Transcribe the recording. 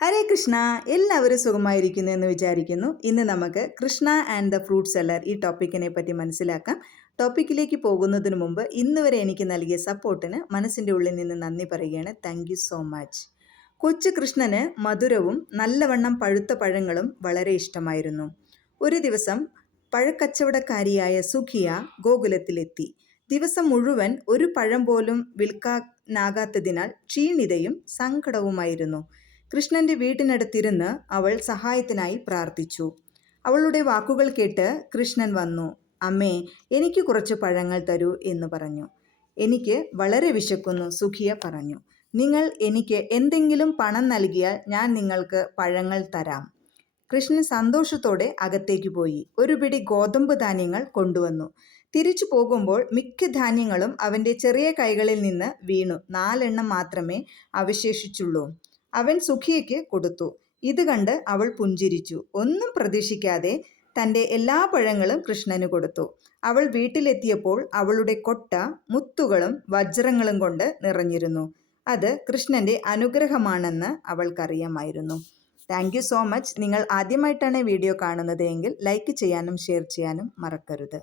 ഹരേ കൃഷ്ണ. എല്ലാവരും സുഖമായിരിക്കുന്നു എന്ന് വിചാരിക്കുന്നു. ഇന്ന് നമുക്ക് Krishna and the fruit seller ഈ ടോപ്പിക്കിനെ പറ്റി മനസ്സിലാക്കാം. ടോപ്പിക്കിലേക്ക് പോകുന്നതിന് മുമ്പ് ഇന്ന് വരെ എനിക്ക് നൽകിയ സപ്പോർട്ടിന് മനസ്സിൻ്റെ ഉള്ളിൽ നിന്ന് നന്ദി പറയുകയാണ്. Thank you so much. കൊച്ചു കൃഷ്ണന് മധുരവും നല്ലവണ്ണം പഴുത്ത പഴങ്ങളും വളരെ ഇഷ്ടമായിരുന്നു. ഒരു ദിവസം പഴക്കച്ചവടക്കാരിയായ സുഖിയ ഗോകുലത്തിലെത്തി. ദിവസം മുഴുവൻ ഒരു പഴം പോലും വിൽക്കാനാകാത്തതിനാൽ ക്ഷീണിതയും സങ്കടവുമായിരുന്നു. കൃഷ്ണന്റെ വീട്ടിനടുത്തിരുന്ന് അവൾ സഹായത്തിനായി പ്രാർത്ഥിച്ചു. അവളുടെ വാക്കുകൾ കേട്ട് കൃഷ്ണൻ വന്നു. അമ്മേ, എനിക്ക് കുറച്ച് പഴങ്ങൾ തരൂ എന്ന് പറഞ്ഞു. എനിക്ക് വളരെ വിശക്കുന്നു, സുഖിയ പറഞ്ഞു. നിങ്ങൾ എനിക്ക് എന്തെങ്കിലും പണം നൽകിയാൽ ഞാൻ നിങ്ങൾക്ക് പഴങ്ങൾ തരാം. കൃഷ്ണൻ സന്തോഷത്തോടെ അകത്തേക്ക് പോയി. ഒരു പിടി ഗോതമ്പ് ധാന്യങ്ങൾ കൊണ്ടുവന്നു. തിരിച്ചു പോകുമ്പോൾ മിക്ക ധാന്യങ്ങളും അവൻ്റെ ചെറിയ കൈകളിൽ നിന്ന് വീണു. 4 എണ്ണം മാത്രമേ അവശേഷിച്ചുള്ളൂ. അവൻ സുഖിയയ്ക്ക് കൊടുത്തു. ഇത് കണ്ട് അവൾ പുഞ്ചിരിച്ചു. ഒന്നും പ്രതീക്ഷിക്കാതെ തൻ്റെ എല്ലാ പഴങ്ങളും കൃഷ്ണന് കൊടുത്തു. അവൾ വീട്ടിലെത്തിയപ്പോൾ അവളുടെ കൊട്ട മുത്തുകളും വജ്രങ്ങളും കൊണ്ട് നിറഞ്ഞിരുന്നു. അത് കൃഷ്ണൻ്റെ അനുഗ്രഹമാണെന്ന് അവൾക്കറിയാമായിരുന്നു. Thank you so much. നിങ്ങൾ ആദ്യമായിട്ടാണ് വീഡിയോ കാണുന്നത് എങ്കിൽ ലൈക്ക് ചെയ്യാനും ഷെയർ ചെയ്യാനും മറക്കരുത്.